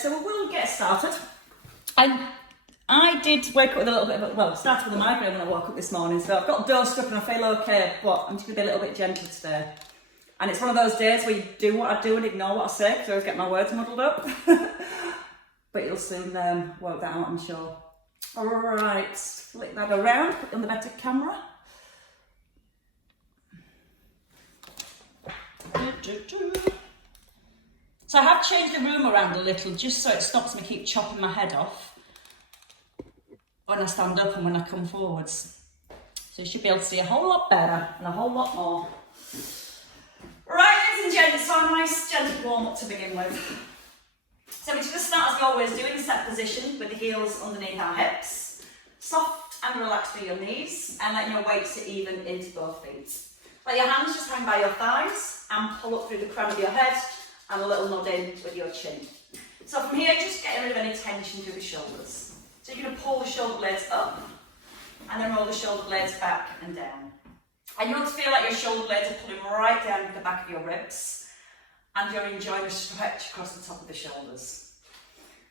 So we will get started. I did wake up with a little bit of started with a migraine when I woke up this morning, so I've got dosed up and I feel okay, but I'm just going to be a little bit gentle today. And it's one of those days where you do what I do and ignore what I say, because I always get my words muddled up. But you'll soon work that out, I'm sure. Alright, flick that around, put it on the better camera. So I have changed the room around a little just so it stops me keep chopping my head off when I stand up and when I come forwards. So you should be able to see a whole lot better and a whole lot more. Right, ladies and gents, so a nice gentle warm up to begin with. So we're just going to start as we always do in the set position with the heels underneath our hips. Soft and relaxed through your knees and let your weight sit even into both feet. Let your hands just hang by your thighs and pull up through the crown of your head and a little nod in with your chin. So from here, just get rid of any tension through the shoulders. So you're going to pull the shoulder blades up and then roll the shoulder blades back and down. And you want to feel like your shoulder blades are pulling right down to the back of your ribs and you're enjoying a stretch across the top of the shoulders.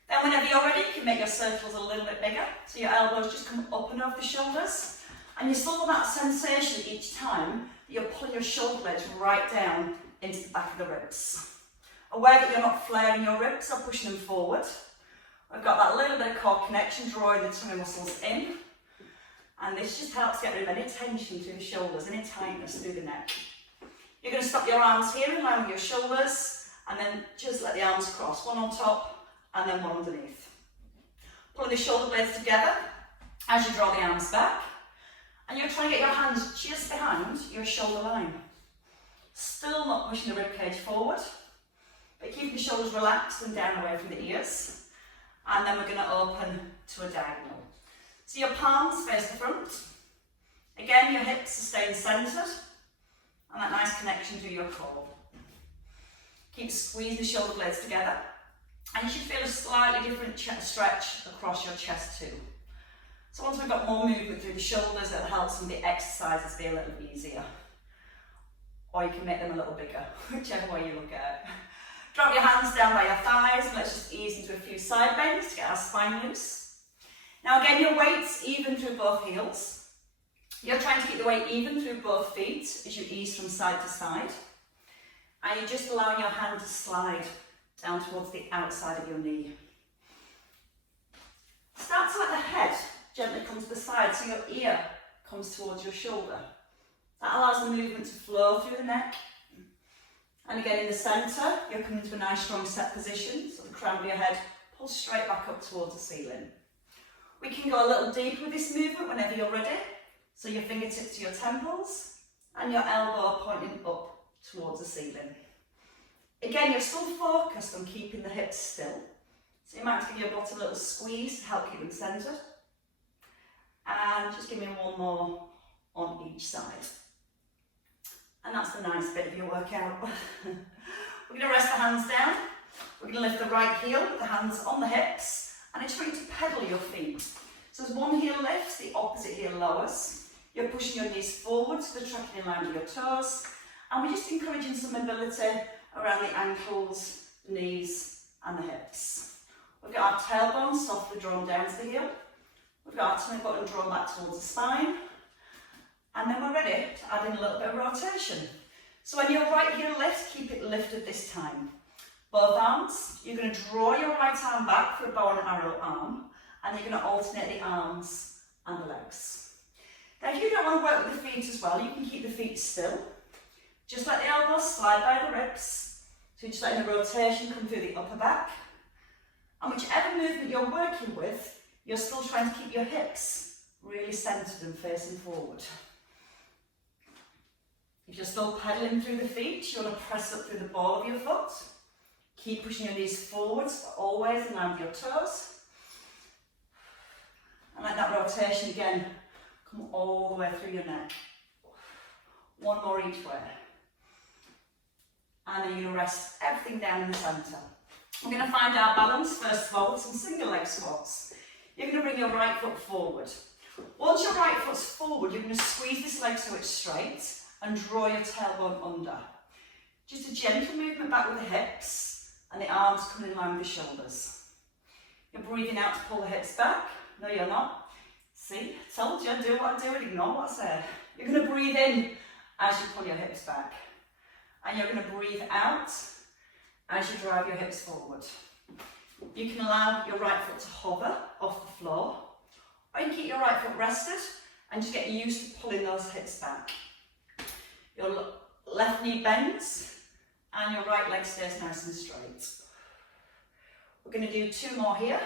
Then whenever you're ready, you can make your circles a little bit bigger. So your elbows just come up and over the shoulders. And you still have that sensation each time that you're pulling your shoulder blades right down into the back of the ribs. Aware that you're not flaring your ribs or pushing them forward. We've got that little bit of core connection, drawing the tummy muscles in. And this just helps get rid of any tension through the shoulders, any tightness through the neck. You're going to stop your arms here in line with your shoulders, and then just let the arms cross, one on top and then one underneath. Pulling the shoulder blades together as you draw the arms back. And you're trying to get your hands just behind your shoulder line. Still not pushing the ribcage forward, but keeping the shoulders relaxed and down away from the ears. And then we're going to open to a diagonal. So your palms face the front. Again, your hips are staying centred. And that nice connection through your core. Keep squeezing the shoulder blades together. And you should feel a slightly different stretch across your chest too. So once we've got more movement through the shoulders, it'll help some of the exercises be a little easier. Or you can make them a little bigger, whichever way you look at it. Drop your hands down by your thighs and let's just ease into a few side bends to get our spine loose. Now again, your weight's even through both heels. You're trying to keep the weight even through both feet as you ease from side to side. And you're just allowing your hand to slide down towards the outside of your knee. Start to let the head gently come to the side so your ear comes towards your shoulder. That allows the movement to flow through the neck. And again in the centre, you're coming to a nice strong set position, so the crown of your head pulls straight back up towards the ceiling. We can go a little deeper with this movement whenever you're ready. So your fingertips to your temples and your elbow pointing up towards the ceiling. Again, you're still focused on keeping the hips still. So you might have to give your bottom a little squeeze to help keep them centred. And just give me one more on each side. And that's the nice bit of your workout. We're going to rest the hands down. We're going to lift the right heel with the hands on the hips. And it's trying to pedal your feet. So as one heel lifts, the opposite heel lowers. You're pushing your knees forward so they're tracking in line with your toes. And we're just encouraging some mobility around the ankles, the knees and the hips. We've got our tailbone softly drawn down to the heel. We've got our tummy button drawn back towards the spine. And then we're ready to add in a little bit of rotation. So when your right heel lifts, keep it lifted this time. Both arms, you're going to draw your right arm back for a bow and arrow arm, and you're going to alternate the arms and the legs. Now if you don't want to work with the feet as well, you can keep the feet still. Just let the elbows slide by the ribs. So you're just letting the rotation come through the upper back. And whichever movement you're working with, you're still trying to keep your hips really centred and facing forward. If you're still pedalling through the feet, you want to press up through the ball of your foot. Keep pushing your knees forwards, but always in line with your toes. And let that rotation again come all the way through your neck. One more each way. And then you're going to rest everything down in the centre. We're going to find our balance first of all with some single leg squats. You're going to bring your right foot forward. Once your right foot's forward, you're going to squeeze this leg so it's straight and draw your tailbone under. Just a gentle movement back with the hips and the arms come in line with the shoulders. You're breathing out to pull the hips back. No, you're not. See, told you, do what I do and ignore what I said. You're going to breathe in as you pull your hips back. And you're going to breathe out as you drive your hips forward. You can allow your right foot to hover off the floor, or you can keep your right foot rested and just get used to pulling those hips back. Your left knee bends and your right leg stays nice and straight. We're going to do 2 more here.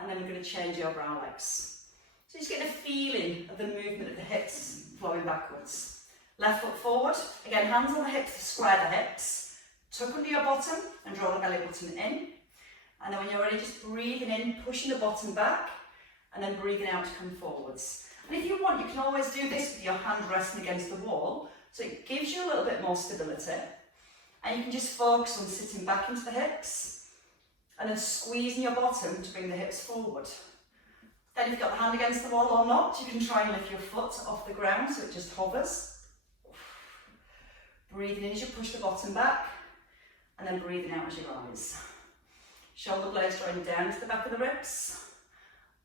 And then we're going to change your brow legs. So just get a feeling of the movement of the hips flowing backwards. Left foot forward. Again, hands on the hips to square the hips. Tuck under your bottom and draw the belly button in. And then when you're ready, just breathing in, pushing the bottom back, and then breathing out to come forwards. And if you want, you can always do this with your hand resting against the wall, so it gives you a little bit more stability. And you can just focus on sitting back into the hips, and then squeezing your bottom to bring the hips forward. Then if you've got the hand against the wall or not, you can try and lift your foot off the ground so it just hovers. Breathing in as you push the bottom back, and then breathing out as you rise. Shoulder blades drawing down to the back of the ribs,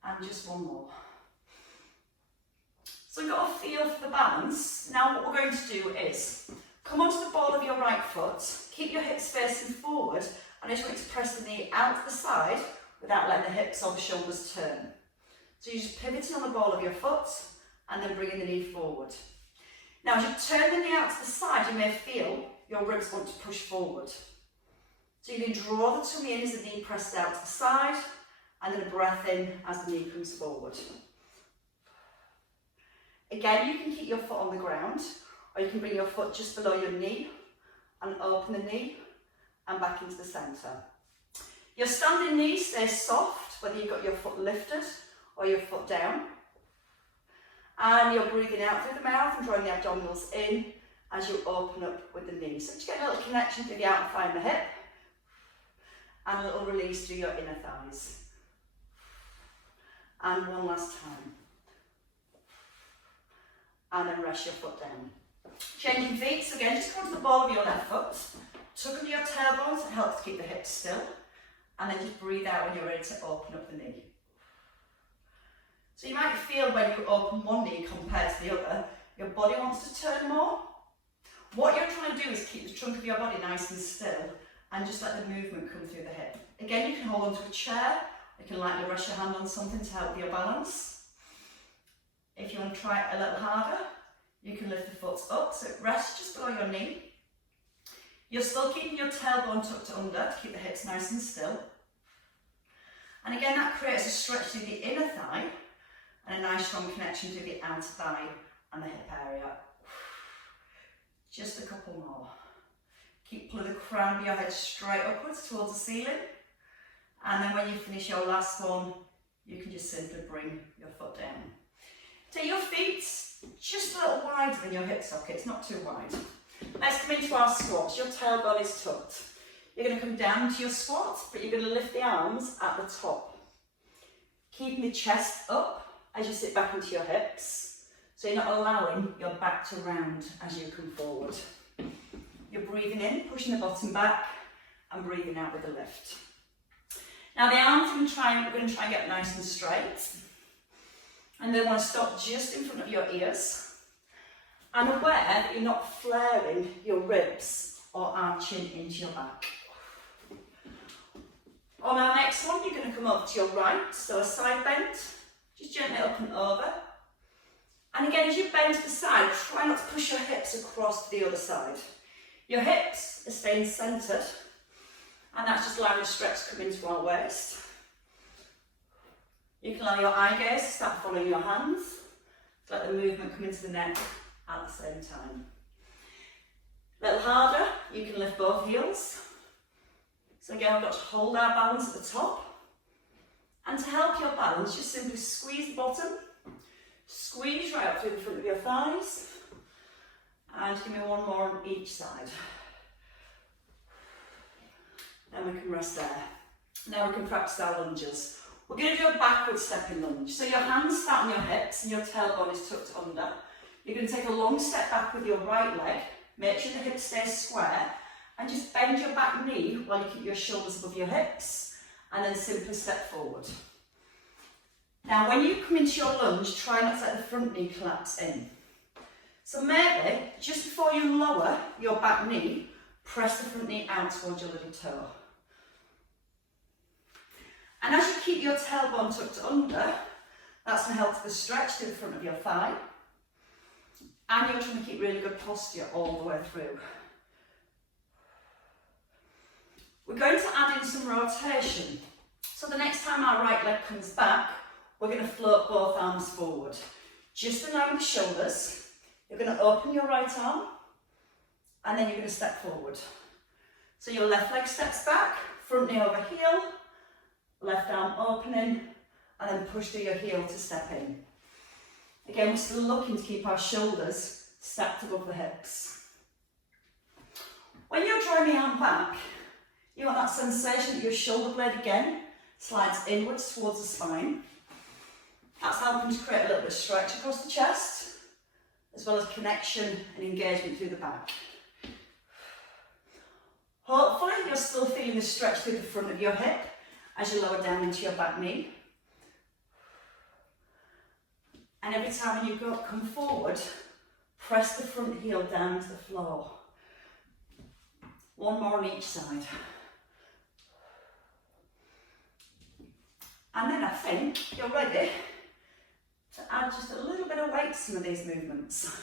and just 1 more. So we've got a feel for the balance. Now what we're going to do is come onto the ball of your right foot, keep your hips facing forward, and I just want you to press the knee out to the side without letting the hips or the shoulders turn. So you're just pivoting on the ball of your foot and then bringing the knee forward. Now as you turn the knee out to the side, you may feel your ribs want to push forward. So you can draw the tummy in as the knee pressed out to the side, and then a breath in as the knee comes forward. Again, you can keep your foot on the ground, or you can bring your foot just below your knee and open the knee and back into the centre. Your standing knee stays soft, whether you've got your foot lifted or your foot down. And you're breathing out through the mouth and drawing the abdominals in as you open up with the knee. So just get a little connection through the outer thigh and the hip, and a little release through your inner thighs. And 1 last time. And then rest your foot down. Changing feet, so again, just come to the ball of your left foot, tuck under your tailbone to help to keep the hips still, and then just breathe out when you're ready to open up the knee. So you might feel when you open one knee compared to the other, your body wants to turn more. What you're trying to do is keep the trunk of your body nice and still, and just let the movement come through the hip. Again, you can hold onto a chair, you can lightly rest your hand on something to help with your balance. If you want to try it a little harder, you can lift the foot up so it rests just below your knee. You're still keeping your tailbone tucked under to keep the hips nice and still. And again, that creates a stretch through the inner thigh and a nice strong connection through the outer thigh and the hip area. Just a couple more. Keep pulling the crown of your head straight upwards towards the ceiling. And then when you finish your last one, you can just simply bring your foot down. Take your feet just a little wider than your hip sockets, not too wide. Let's come into our squats. Your tailbone is tucked. You're going to come down to your squat, but you're going to lift the arms at the top. Keeping the chest up as you sit back into your hips, so you're not allowing your back to round as you come forward. You're breathing in, pushing the bottom back, and breathing out with a lift. Now the arms we're going to try and get nice and straight. And then want to stop just in front of your ears. And aware that you're not flaring your ribs or arching into your back. On our next one, you're going to come over to your right, so a side bend, just gently up and over. And again, as you bend to the side, try not to push your hips across to the other side. Your hips are staying centred, and that's just allowing a stretch to come into our waist. You can allow your eye gaze to start following your hands, to let the movement come into the neck at the same time. A little harder, you can lift both heels. So again, we've got to hold our balance at the top. And to help your balance, just simply squeeze the bottom, squeeze right up through the front of your thighs, and give me 1 more on each side. Then we can rest there. Now we can practice our lunges. We're going to do a backward stepping lunge. So your hands start on your hips and your tailbone is tucked under. You're going to take a long step back with your right leg. Make sure the hip stays square. And just bend your back knee while you keep your shoulders above your hips, and then simply step forward. Now when you come into your lunge, try not to let the front knee collapse in. So maybe, just before you lower your back knee, press the front knee out towards your little toe. And as you keep your tailbone tucked under, that's going to help to the stretch to the front of your thigh. And you're trying to keep really good posture all the way through. We're going to add in some rotation. So the next time our right leg comes back, we're going to float both arms forward. Just in line with the shoulders. You're going to open your right arm, and then you're going to step forward. So your left leg steps back, front knee over heel, left arm opening, and then push through your heel to step in. Again, we're still looking to keep our shoulders stacked above the hips. When you're drawing the arm back, you want that sensation that your shoulder blade again slides inwards towards the spine. That's helping to create a little bit of stretch across the chest, as well as connection and engagement through the back. Hopefully you're still feeling the stretch through the front of your hip as you lower down into your back knee. And every time you come forward, press the front heel down to the floor. One more on each side. And then I think you're ready to add just a little bit of weight to some of these movements.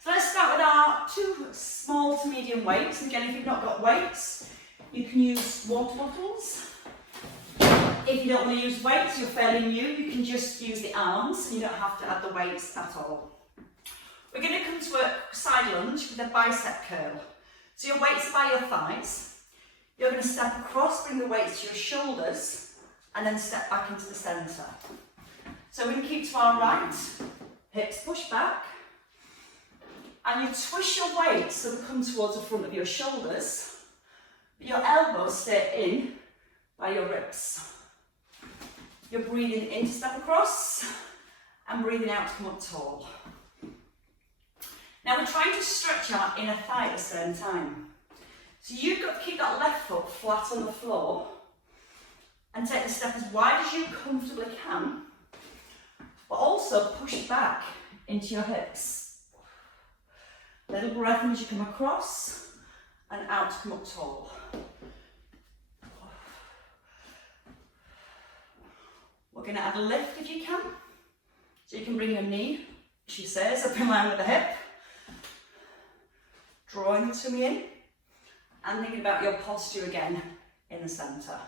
So let's start with our 2 small to medium weights. Again, if you've not got weights, you can use water bottles. If you don't want to use weights, you're fairly new, you can just use the arms, and you don't have to add the weights at all. We're going to come to a side lunge with a bicep curl. So your weights are by your thighs. You're going to step across, bring the weights to your shoulders, and then step back into the centre. So we're going to keep to our right, hips push back, and you twist your weights so they come towards the front of your shoulders, but your elbows stay in by your ribs. You're breathing in to step across, and breathing out to come up tall. Now we're trying to stretch our inner thigh at the same time. So you've got to keep that left foot flat on the floor, and take the step as wide as you comfortably can, but also push back into your hips. Little breath as you come across, and out to come up tall. We're going to add a lift if you can. So you can bring your knee, she says, up in line with the hip. Drawing the tummy in, and thinking about your posture again in the centre.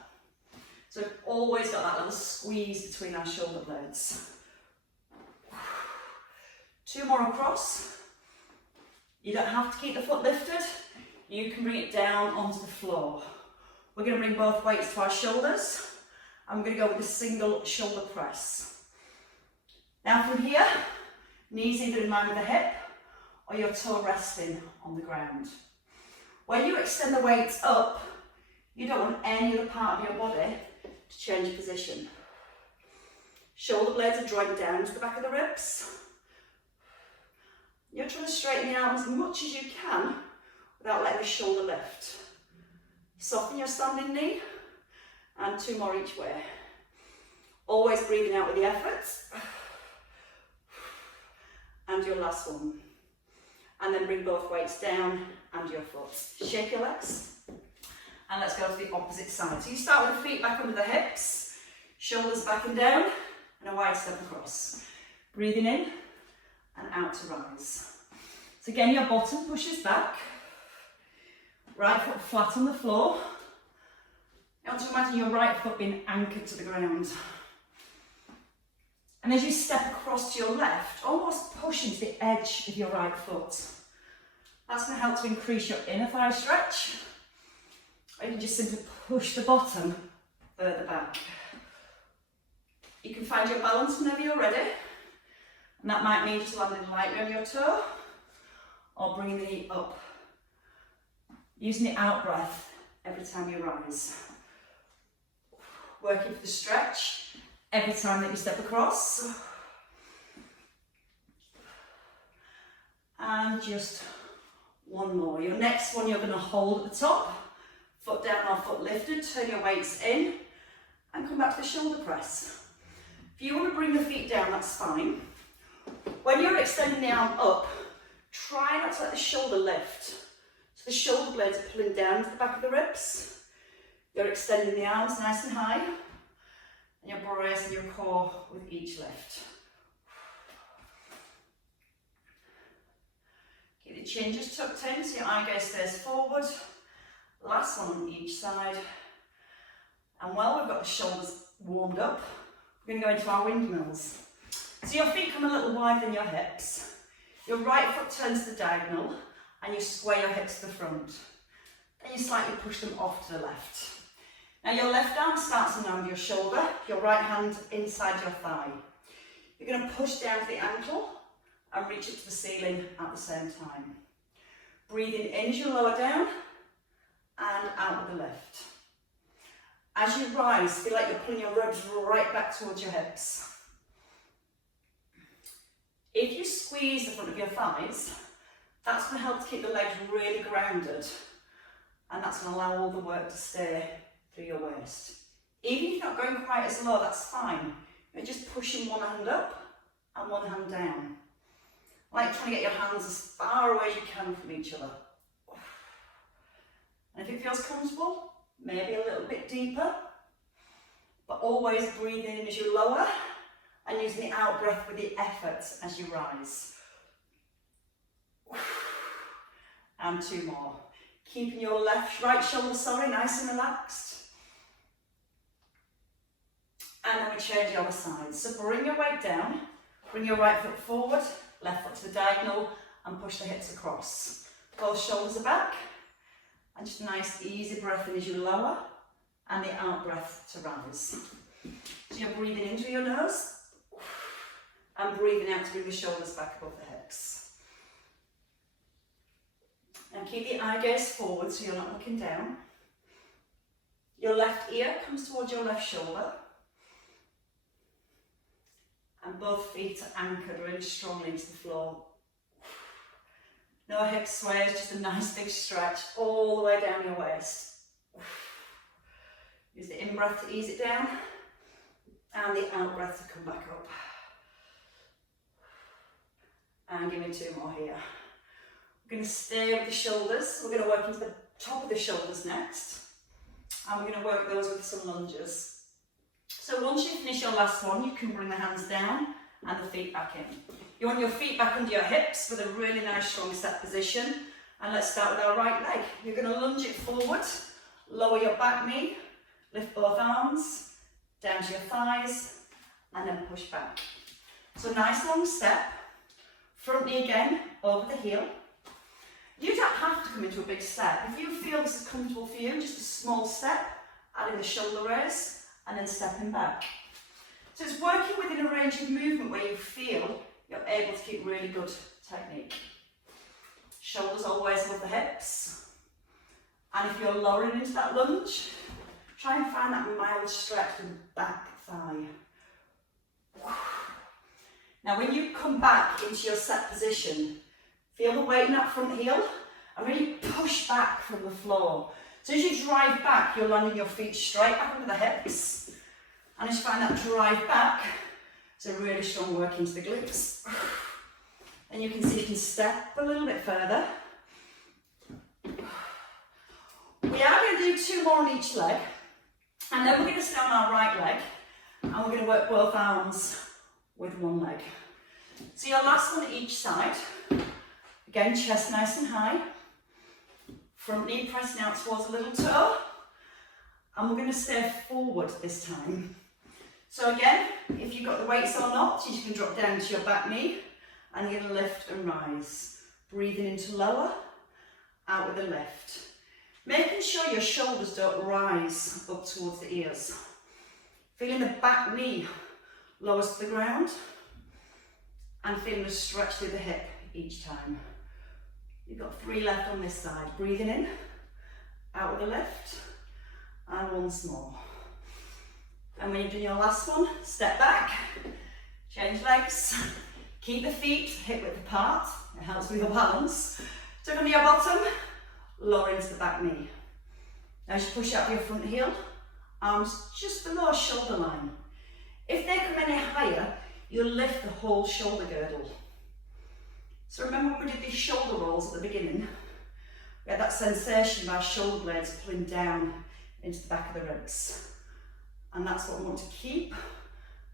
So we've always got that little squeeze between our shoulder blades. 2 more across. You don't have to keep the foot lifted. You can bring it down onto the floor. We're going to bring both weights to our shoulders. I'm going to go with a single shoulder press. Now from here, knees either in line with the hip, or your toe resting on the ground. When you extend the weights up, you don't want any other part of your body to change position. Shoulder blades are drawing down to the back of the ribs. You're trying to straighten the arms as much as you can without letting the shoulder lift. Soften your standing knee, and 2 more each way. Always breathing out with the effort. And your last one. And then bring both weights down and your foot. Shake your legs. And let's go to the opposite side. So you start with the feet back under the hips, shoulders back and down, and a wide step across. Breathing in and out to rise. So again, your bottom pushes back. Right foot flat on the floor. You want to imagine your right foot being anchored to the ground. And as you step across to your left, almost push into the edge of your right foot. That's going to help to increase your inner thigh stretch. Or you can just simply push the bottom further back. You can find your balance whenever you're ready. And that might mean just landing lightly on your toe, or bringing the knee up. Using the out breath every time you rise. Working for the stretch every time that you step across. And just One more. Your next one you're going to hold at the top, foot down or foot lifted, turn your weights in and come back to the shoulder press. If you want to bring the feet down, that's fine. When you're extending the arm up, try not to let the shoulder lift. So the shoulder blades are pulling down to the back of the ribs. You're extending the arms nice and high, and you're bracing your core with each lift. Keep the chin just tucked in so your eye gaze stays forward. Last one on each side. And while we've got the shoulders warmed up, we're going to go into our windmills. So your feet come a little wider than your hips. Your right foot turns to the diagonal and you square your hips to the front. Then you slightly push them off to the left. Now your left arm starts around your shoulder, your right hand inside your thigh. You're going to push down to the ankle and reach it to the ceiling at the same time. Breathing in as you lower down and out with the lift. As you rise, feel like you're pulling your ribs right back towards your hips. If you squeeze the front of your thighs, that's going to help to keep the legs really grounded, and that's going to allow all the work to stay through your waist. Even if you're not going quite as low, that's fine. You're just pushing one hand up and one hand down. Like trying to get your hands as far away as you can from each other. And if it feels comfortable, maybe a little bit deeper, but always breathing in as you lower and using the out breath with the effort as you rise. And two more. Keeping your right shoulder, nice and relaxed. And then we change the other side. So bring your weight down, bring your right foot forward, left foot to the diagonal, and push the hips across. Both shoulders are back, and just a nice easy breath in as you lower, and the out breath to rise. So you're breathing in through your nose, and breathing out to bring the shoulders back above the hips. And keep the eye gaze forward so you're not looking down. Your left ear comes towards your left shoulder. And both feet are anchored really strongly into the floor. No hip sways, just a nice big stretch all the way down your waist. Use the in-breath to ease it down, and the out-breath to come back up. And give me two more here. We're going to stay with the shoulders. We're going to work into the top of the shoulders next. And we're going to work those with some lunges. So once you finish your last one, you can bring the hands down and the feet back in. You want your feet back under your hips with a really nice strong set position. And let's start with our right leg. You're going to lunge it forward, lower your back knee, lift both arms, down to your thighs, and then push back. So nice long step, front knee again, over the heel. You don't have to come into a big step. If you feel this is comfortable for you, just a small step, adding the shoulder raise, and then stepping back. So it's working within a range of movement where you feel you're able to keep really good technique. Shoulders always above the hips. And if you're lowering into that lunge, try and find that mild stretch in the back thigh. Now when you come back into your set position, feel the weight in that front heel and really push back from the floor. So as you drive back, you're landing your feet straight back under the hips. And as you find that drive back, it's a really strong work into the glutes. And you can see you can step a little bit further. We are going to do two more on each leg. And then we're going to stay on our right leg. And we're going to work both arms with one leg. So your last one each side. Again, chest nice and high. Front knee pressing out towards the little toe. And we're going to stay forward this time. So again, if you've got the weights or not, you can drop down to your back knee and you're going to lift and rise. Breathing into lower, out with a lift. Making sure your shoulders don't rise up towards the ears. Feeling the back knee lowers to the ground and feeling a stretch through the hip each time. You've got 3 left on this side. Breathing in, out with a lift, and once more. And when you've done your last one, step back, change legs, keep the feet hip width apart, it helps with your balance. So from your bottom, lower into the back knee. Now as you push out your front heel, arms just below shoulder line. If they come any higher, you'll lift the whole shoulder girdle. So remember when we did these shoulder rolls at the beginning? We had that sensation of our shoulder blades pulling down into the back of the ribs. And that's what we want to keep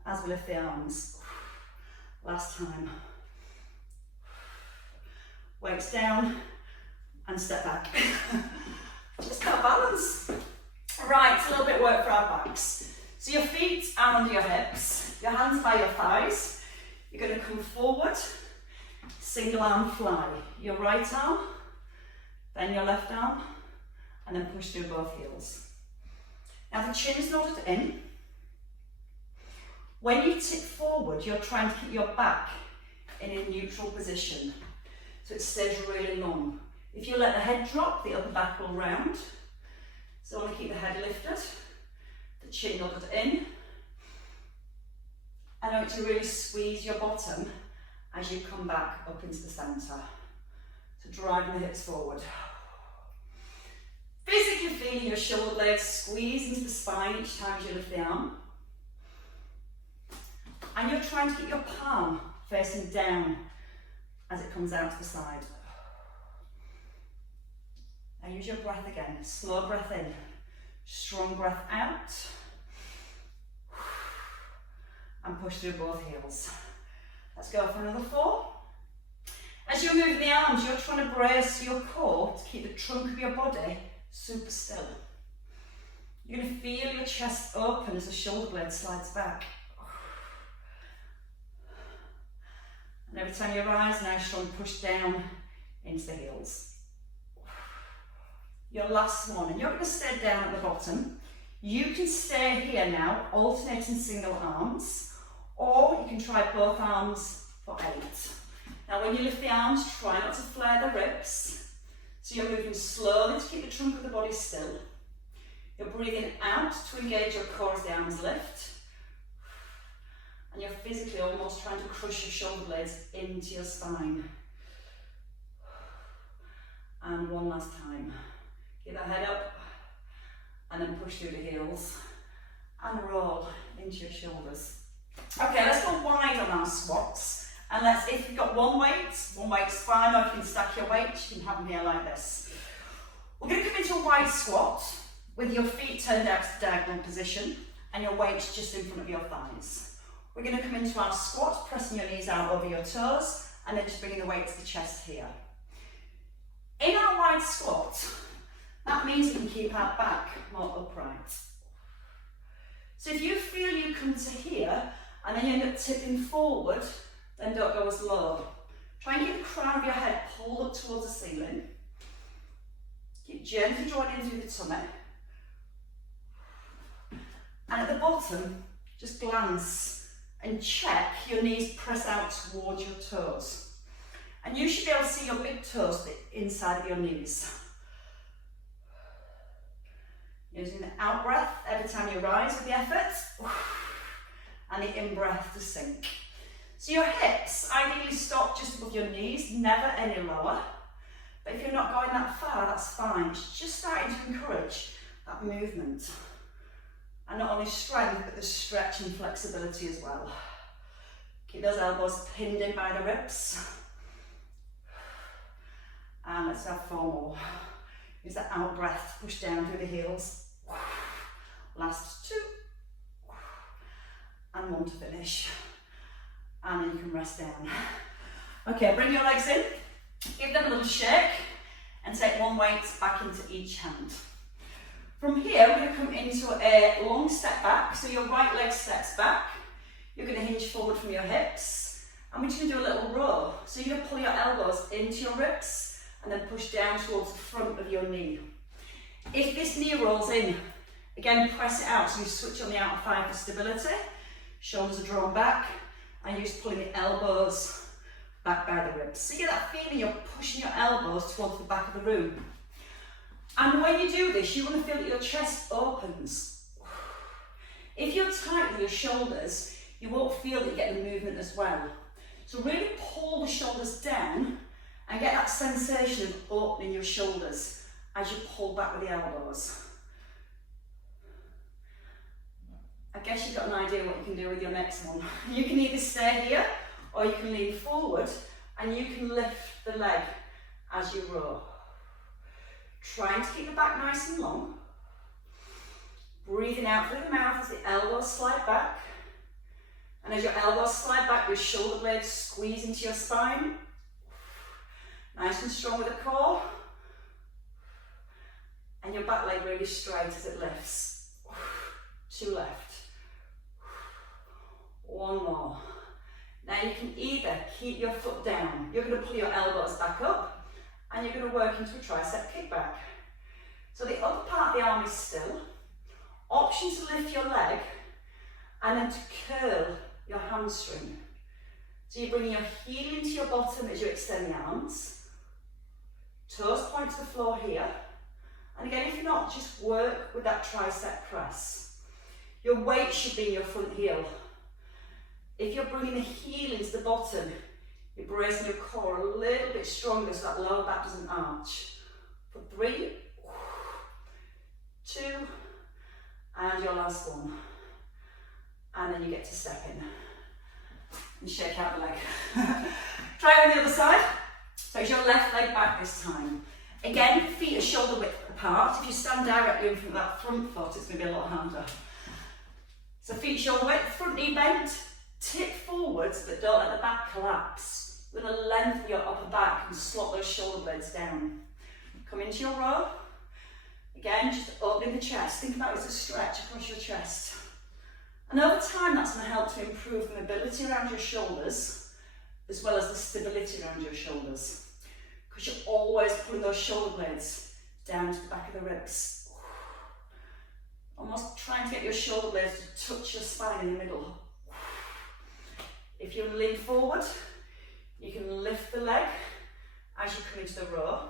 as we lift the arms. Last time. Weights down and step back. Just got balance. Right, it's a little bit of work for our backs. So your feet are under your hips, your hands by your thighs. You're going to come forward, single arm fly. Your right arm, then your left arm, and then push through both heels. Now the chin is nodded in. When you tip forward, you're trying to keep your back in a neutral position, so it stays really long. If you let the head drop, the upper back will round. So I want to keep the head lifted, the chin nodded in. And I want you to really squeeze your bottom as you come back up into the centre. So driving the hips forward. Physically feeling your shoulder blades squeeze into the spine each time you lift the arm. And you're trying to keep your palm facing down as it comes out to the side. Now use your breath again. Slow breath in, strong breath out. And push through both heels. Let's go for another 4. As you're moving the arms, you're trying to brace your core to keep the trunk of your body super still. You're going to feel your chest open as the shoulder blade slides back. And every time you rise, now strong push down into the heels. Your last one, and you're going to stay down at the bottom. You can stay here now, alternating single arms, or you can try both arms for 8. Now when you lift the arms, try not to flare the ribs. So you're moving slowly to keep the trunk of the body still. You're breathing out to engage your core as the arms lift. And you're physically almost trying to crush your shoulder blades into your spine. And one last time. Get that head up, and then push through the heels, and roll into your shoulders. Okay, let's go wide on our squats. And if you've got one weight's fine, or if you can stack your weights, you can have them here like this. We're going to come into a wide squat with your feet turned out to the diagonal position, and your weights just in front of your thighs. We're going to come into our squat, pressing your knees out over your toes, and then just bringing the weight to the chest here. In our wide squat, that means we can keep our back more upright. So if you feel you come to here and then you end up tipping forward, then don't go as low. Try and keep the crown of your head pulled up towards the ceiling. Keep gently drawing in through the tummy. And at the bottom, just glance and check your knees press out towards your toes. And you should be able to see your big toes to the inside of your knees. Using the out breath every time you rise with the effort, and the in breath to sink. So your hips ideally stop just above your knees, never any lower. But if you're not going that far, that's fine. It's just starting to encourage that movement. And not only strength, but the stretch and flexibility as well. Keep those elbows pinned in by the ribs. And let's have 4 more. Use that out breath, push down through the heels. Last 2. And 1 to finish. And then you can rest down. Okay, bring your legs in. Give them a little shake. And take 1 weight back into each hand. From here, we're going to come into a long step back. So your right leg steps back. You're going to hinge forward from your hips. And we're just going to do a little row. So you're going to pull your elbows into your ribs and then push down towards the front of your knee. If this knee rolls in, again press it out. So you switch on the outer thigh for stability. Shoulders are drawn back. And you're just pulling the elbows back by the ribs. So you get that feeling you're pushing your elbows towards the back of the room. And when you do this, you want to feel that your chest opens. If you're tight with your shoulders, you won't feel that you get the movement as well. So really pull the shoulders down And get that sensation of opening your shoulders as you pull back with the elbows. I guess you've got an idea what you can do with your next one. You can either stay here or you can lean forward and you can lift the leg as you row. Trying to keep the back nice and long. Breathing out through the mouth as the elbows slide back. And as your elbows slide back, your shoulder blades squeeze into your spine. Nice and strong with the core. And your back leg really straight as it lifts. 2 left. 1 more. Now you can either keep your foot down. You're going to pull your elbows back up and you're going to work into a tricep kickback. So the upper part of the arm is still. Option to lift your leg and then to curl your hamstring. So you're bringing your heel into your bottom as you extend the arms. Toes point to the floor here. And again, if not, just work with that tricep press. Your weight should be in your front heel. If you're bringing the heel into the bottom, you're bracing your core a little bit stronger so that lower back doesn't arch. For 3, 2, and your last one. And then you get to step in and shake out the leg. Try it on the other side. So it's your left leg back this time. Again, feet are shoulder width apart. If you stand directly in front of that front foot, it's going to be a lot harder. So feet shoulder width, front knee bent, tip forwards, but don't let the back collapse. We're going to lengthen your upper back and slot those shoulder blades down. Come into your row. Again, just opening the chest. Think about it as a stretch across your chest. And over time, that's going to help to improve the mobility around your shoulders, as well as the stability around your shoulders. Because you're always pulling those shoulder blades down to the back of the ribs. Almost trying to get your shoulder blades to touch your spine in the middle. If you lean forward, you can lift the leg as you come into the row.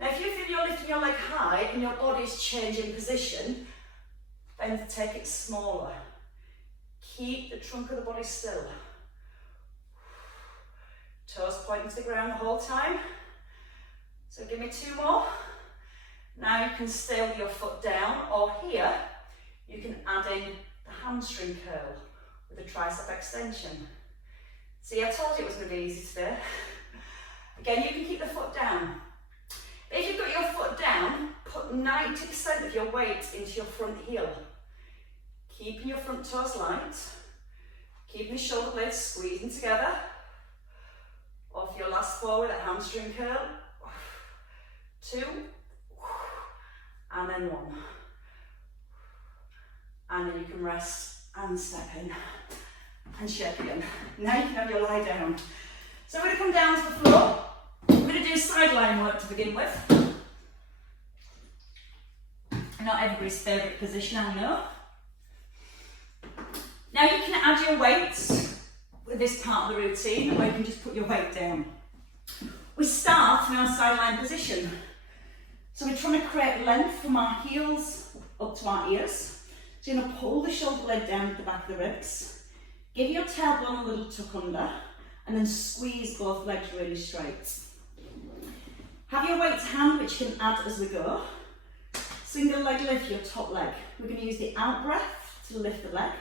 Now if you feel you're lifting your leg high and your body's changing position, then take it smaller. Keep the trunk of the body still. Toes pointing to the ground the whole time. So give me 2 more. Now you can stay with your foot down, or here you can add in the hamstring curl with a tricep extension. See, I told you it was going to be easy today. Again, you can keep the foot down. If you've got your foot down, put 90% of your weight into your front heel. Keeping your front toes light. Keeping your shoulder blades squeezing together. Off your last forward, a hamstring curl. 2. And then 1. And then you can rest and step in and shake again. Now you can have your lie down. So we're going to come down to the floor. We're going to do sideline work to begin with. Not everybody's favourite position, I know. Now you can add your weights with this part of the routine, or you can just put your weight down. We start in our sideline position. So we're trying to create length from our heels up to our ears. So you're going to pull the shoulder blade down at the back of the ribs. Give your tailbone a little tuck under, and then squeeze both legs really straight. Have your weight to hand, which you can add as we go. Single leg lift your top leg. We're going to use the out breath to lift the leg,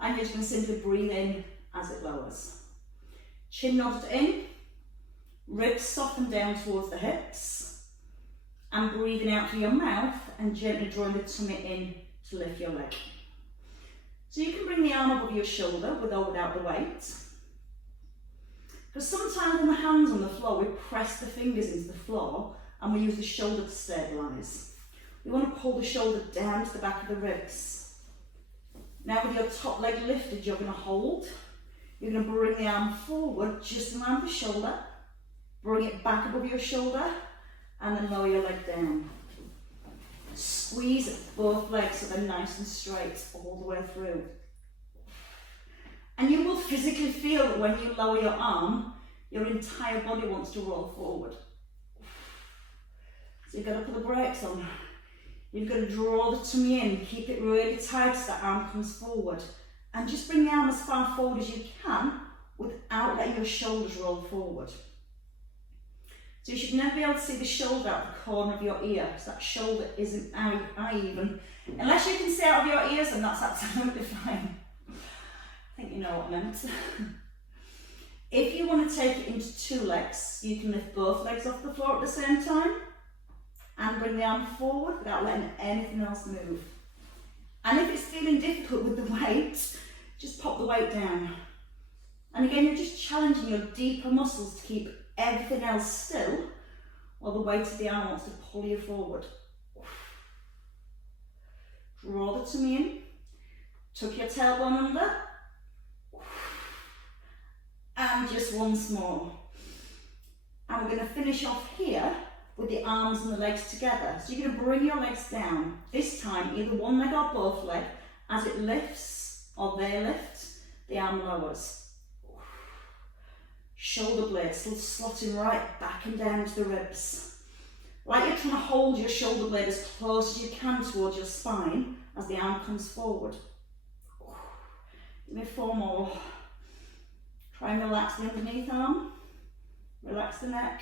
and you're just going to simply breathe in as it lowers. Chin nodded in, ribs soften down towards the hips, and breathing out through your mouth and gently drawing the tummy in to lift your leg. So you can bring the arm above your shoulder with or without the weight. Because sometimes when the hands on the floor, we press the fingers into the floor and we use the shoulder to stabilise. We want to pull the shoulder down to the back of the ribs. Now with your top leg lifted, you're going to hold. You're going to bring the arm forward just around the shoulder, bring it back above your shoulder, and then lower your leg down. Squeeze both legs so they're nice and straight all the way through. And you will physically feel that when you lower your arm, your entire body wants to roll forward. So you've got to put the brakes on. You've got to draw the tummy in, keep it really tight so that arm comes forward. And just bring the arm as far forward as you can without letting your shoulders roll forward. So you should never be able to see the shoulder out the corner of your ear, because that shoulder isn't eye even. Unless you can see out of your ears, and that's absolutely fine. I think you know what I meant. If you want to take it into 2 legs, you can lift both legs off the floor at the same time and bring the arm forward without letting anything else move. And if it's feeling difficult with the weight, just pop the weight down. And again, you're just challenging your deeper muscles to keep everything else still while the weight of the arm wants to pull you forward. Draw the tummy in, tuck your tailbone under, and just once more. And we're going to finish off here with the arms and the legs together. So you're going to bring your legs down. This time, either one leg or both legs. As it lifts, or they lift, the arm lowers. Shoulder blades still slotting right back and down to the ribs. Like you're trying to hold your shoulder blade as close as you can towards your spine as the arm comes forward. Give me 4 more. Try and relax the underneath arm. Relax the neck.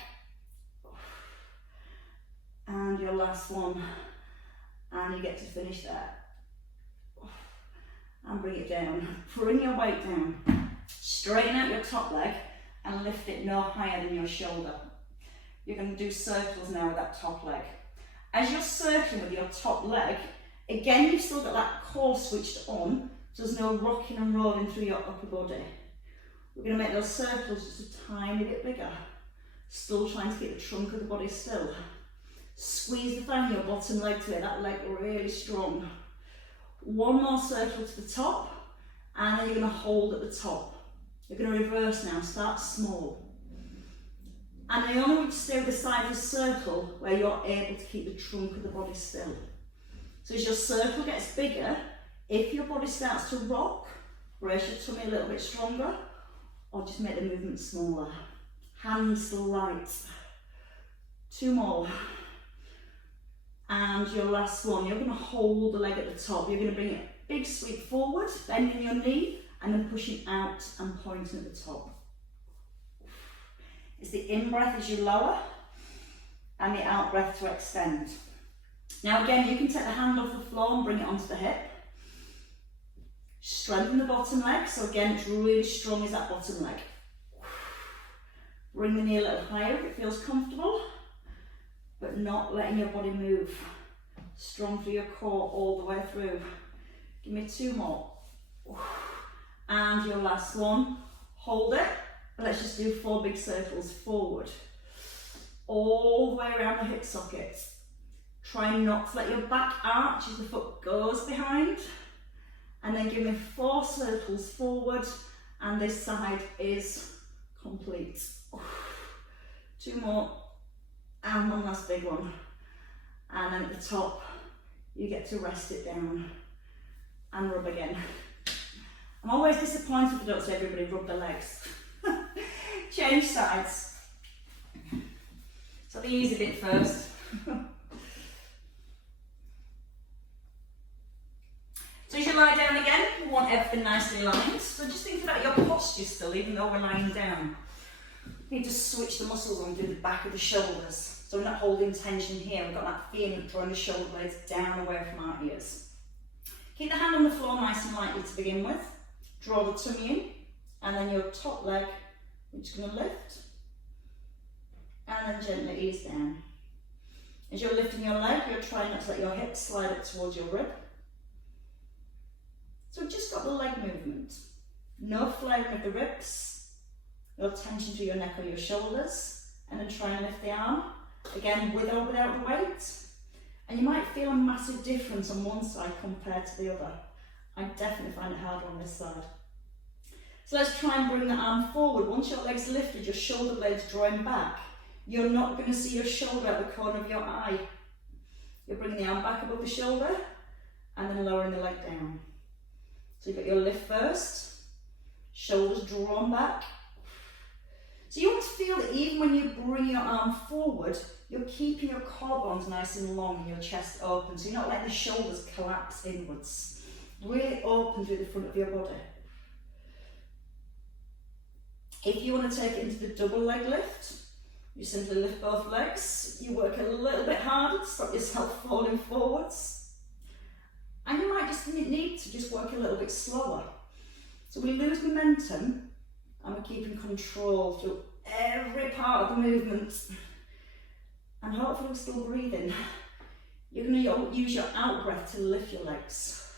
And your last one. And you get to finish there. And bring it down. Bring your weight down. Straighten out your top leg and lift it no higher than your shoulder. You're going to do circles now with that top leg. As you're circling with your top leg, again you've still got that core switched on, so there's no rocking and rolling through your upper body. We're going to make those circles just a tiny bit bigger. Still trying to keep the trunk of the body still. Squeeze the thigh in your bottom leg to make that leg really strong. 1 more circle to the top, and then you're going to hold at the top. You're going to reverse now, start small. And I only want to stay with the side of the circle where you're able to keep the trunk of the body still. So as your circle gets bigger, if your body starts to rock, brace your tummy a little bit stronger, or just make the movement smaller. Hands still light. 2 more. And your last one, you're going to hold the leg at the top. You're going to bring it big sweep forward, bending your knee, and then pushing out and pointing at the top. It's the in-breath as you lower, and the out-breath to extend. Now again, you can take the hand off the floor and bring it onto the hip. Strengthen the bottom leg, so again, it's really strong as that bottom leg. Bring the knee a little higher if it feels comfortable, but not letting your body move. Strong through your core all the way through. Give me 2 more. And your last one, hold it. Let's just do 4 big circles forward. All the way around the hip socket. Try not to let your back arch as the foot goes behind. And then give me 4 circles forward, and this side is complete. 2 more, and 1 last big one. And then at the top, you get to rest it down and rub again. I'm always disappointed if I don't say everybody rub their legs. Change sides. So the easy bit first. So as you lie down again, we want everything nicely aligned. So just think about your posture still, even though we're lying down. You need to switch the muscles on through the back of the shoulders. So we're not holding tension here. We've got that feeling of drawing the shoulder blades down away from our ears. Keep the hand on the floor nice and lightly to begin with. Draw the tummy in, and then your top leg, we're just going to lift, and then gently ease down. As you're lifting your leg, you're trying not to let your hips slide up towards your rib. So we've just got the leg movement. No flaring of the ribs, no tension to your neck or your shoulders, and then try and lift the arm, again with or without the weight. And you might feel a massive difference on one side compared to the other. I definitely find it harder on this side. So let's try and bring the arm forward. Once your leg's lifted, your shoulder blade's drawing back. You're not going to see your shoulder at the corner of your eye. You're bringing the arm back above the shoulder and then lowering the leg down. So you've got your lift first, shoulders drawn back. So you want to feel that even when you bring your arm forward, you're keeping your core bones nice and long and your chest open. So you're not letting the shoulders collapse inwards. Really open through the front of your body. If you want to take it into the double leg lift, You simply lift both legs, you work a little bit harder to stop yourself falling forwards. And you might just need to just work a little bit slower. So we lose momentum and we're keeping control through every part of the movement. And hopefully we're still breathing. You're going to use your out breath to lift your legs.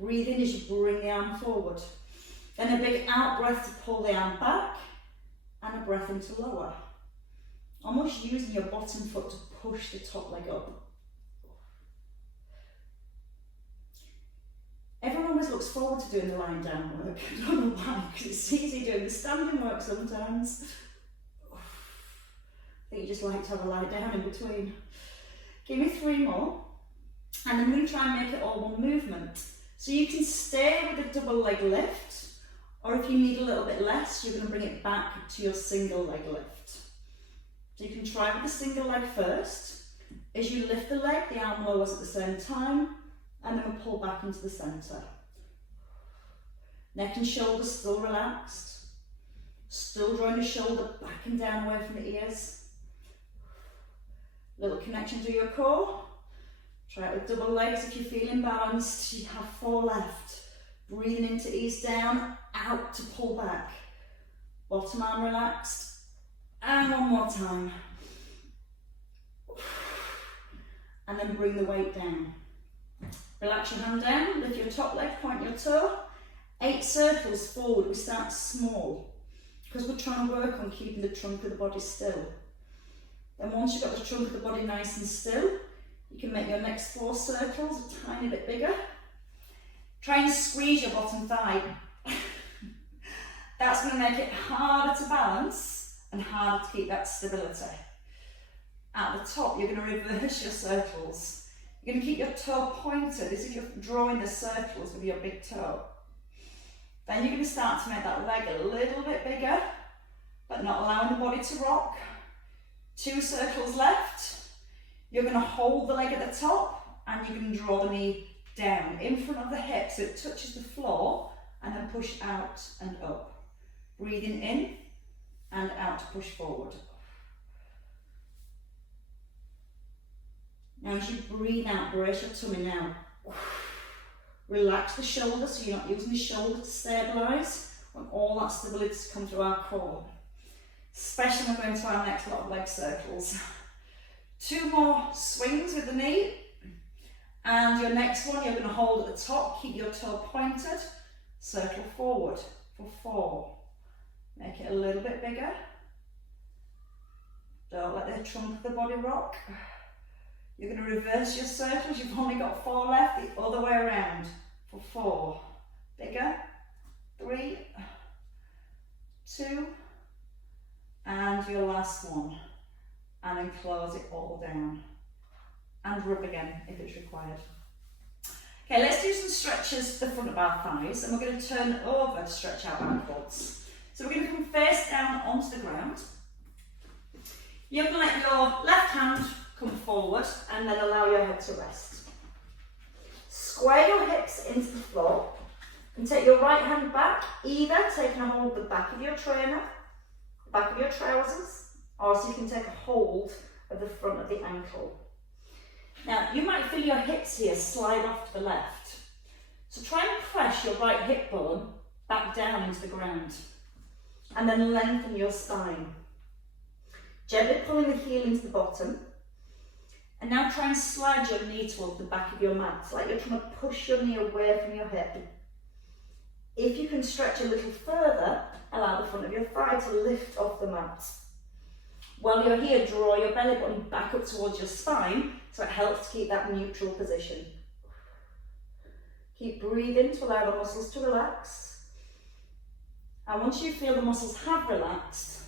Breathe in as you bring the arm forward. Then a big out breath to pull the arm back and a breath into lower. Almost using your bottom foot to push the top leg up. Everyone always looks forward to doing the lying down work. I don't know why, because it's easy doing the standing work sometimes. I think you just like to have a lie down in between. Give me 3 more, and then we're going to try and make it all one movement. So you can stay with a double leg lift, or if you need a little bit less, you're going to bring it back to your single leg lift. So you can try with the single leg first. As you lift the leg, the arm lowers at the same time, and then we'll pull back into the centre. Neck and shoulders still relaxed. Still drawing the shoulder back and down away from the ears. Little connection to your core. Try it with double legs if you're feeling balanced. You have 4 left. Breathing in to ease down, out to pull back. Bottom arm relaxed. And one more time. And then bring the weight down. Relax your hand down, lift your top leg, point your toe. 8 circles forward. We start small because we're trying to work on keeping the trunk of the body still. Then once you've got the trunk of the body nice and still, you can make your next 4 circles a tiny bit bigger. Try and squeeze your bottom thigh. That's going to make it harder to balance and harder to keep that stability. At the top, you're going to reverse your circles. You're going to keep your toe pointed as if you're drawing the circles with your big toe. Then you're going to start to make that leg a little bit bigger, but not allowing the body to rock. 2 circles left. You're going to hold the leg at the top and you're going to draw the knee down in front of the hip so it touches the floor, and then push out and up. Breathing in and out to push forward. Now as you breathe out, brace your tummy now. Relax the shoulder so you're not using the shoulder to stabilise. Want all that stability to come through our core. Especially when we're going to our next lot of leg circles. 2 more swings with the knee. And your next one, you're going to hold at the top, keep your toe pointed. Circle forward for 4. Make it a little bit bigger. Don't let the trunk of the body rock. You're going to reverse your circles. You've only got 4 left, the other way around for 4. Bigger. 3, 2, and your last one. And then close it all down. And rub again if it's required. Okay, let's do some stretches to the front of our thighs, and we're going to turn over to stretch out our quads. So we're going to come face down onto the ground. You're going to let your left hand come forward and then allow your head to rest. Square your hips into the floor and take your right hand back, either taking a hold of the back of your trainer, the back of your trousers, or so you can take a hold of the front of the ankle. Now, you might feel your hips here slide off to the left. So try and press your right hip bone back down into the ground and then lengthen your spine. Gently pulling the heel into the bottom. And now try and slide your knee towards the back of your mat. It's like you're trying to push your knee away from your hip. If you can stretch a little further, allow the front of your thigh to lift off the mat. While you're here, draw your belly button back up towards your spine so it helps to keep that neutral position. Keep breathing to allow the muscles to relax. And once you feel the muscles have relaxed,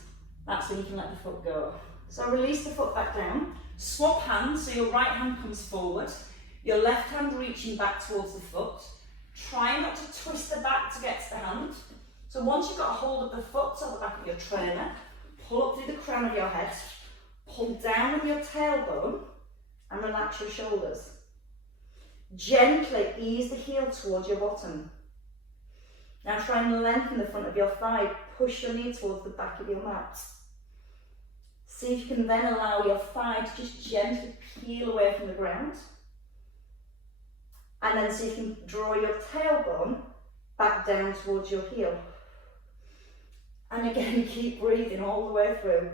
that's when you can let the foot go. So release the foot back down. Swap hands, so your right hand comes forward, your left hand reaching back towards the foot. Try not to twist the back to get to the hand. So once you've got a hold of the foot or the back of your trainer, pull up through the crown of your head, pull down with your tailbone and relax your shoulders. Gently ease the heel towards your bottom. Now try and lengthen the front of your thigh, push your knee towards the back of your mat. See if you can then allow your thigh to just gently peel away from the ground. And then see if you can draw your tailbone back down towards your heel. And again, keep breathing all the way through.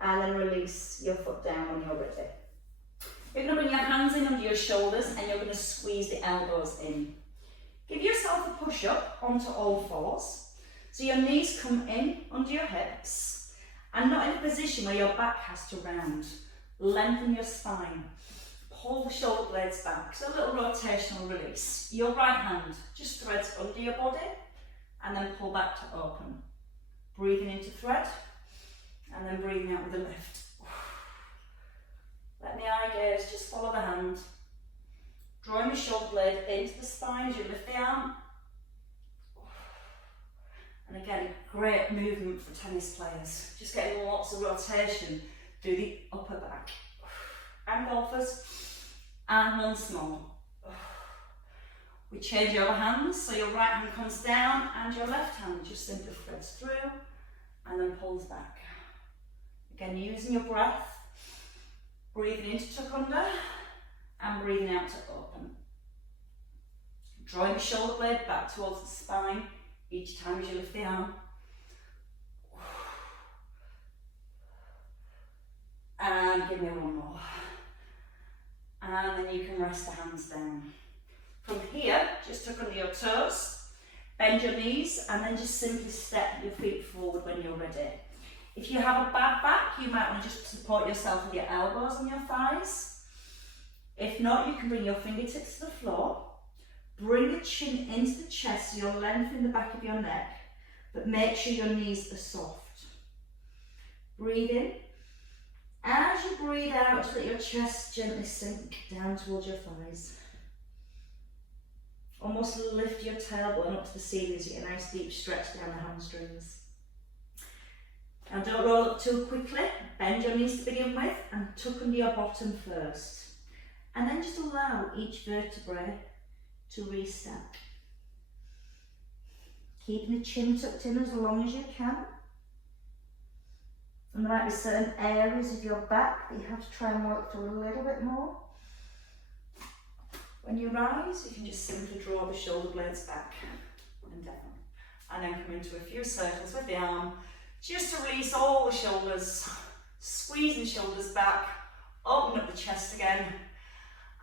And then release your foot down when you're ready. You're going to bring your hands in under your shoulders and you're going to squeeze the elbows in. Give yourself a push up onto all fours. So your knees come in under your hips and not in a position where your back has to round. Lengthen your spine. Pull the shoulder blades back. So a little rotational release. Your right hand just threads under your body and then pull back to open. Breathing into thread and then breathing out with a lift. Let the eye gaze just follow the hand. Drawing the shoulder blade into the spine as you lift the arm. And again, great movement for tennis players. Just getting lots of rotation through the upper back. And golfers. And once more. We change your hands, so your right hand comes down and your left hand just simply threads through and then pulls back. Again, using your breath. Breathing in to tuck under and breathing out to open. Drawing the shoulder blade back towards the spine each time as you lift the arm. And give me one more. And then you can rest the hands down. From here, just tuck under your toes, bend your knees, and then just simply step your feet forward when you're ready. If you have a bad back, you might want to just support yourself with your elbows and your thighs. If not, you can bring your fingertips to the floor. Bring the chin into the chest so you're lengthening the back of your neck, but make sure your knees are soft. Breathe in. As you breathe out, just let your chest gently sink down towards your thighs. Almost lift your tailbone up to the ceiling so you get a nice deep stretch down the hamstrings. Now don't roll up too quickly, bend your knees to begin with and tuck under your bottom first. And then just allow each vertebrae to restack. Keeping the chin tucked in as long as you can. And there might be certain areas of your back that you have to try and work through a little bit more. When you rise, you can just simply draw the shoulder blades back and down. And then come into a few circles with the arm, just to release all the shoulders, squeezing the shoulders back, open up the chest again,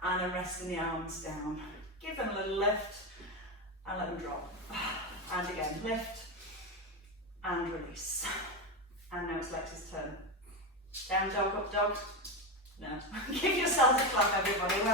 and then resting the arms down. Give them a little lift and let them drop. And again, lift and release. And now it's Lex's turn. Down dog, up dog. No. Give yourself a clap, everybody. Well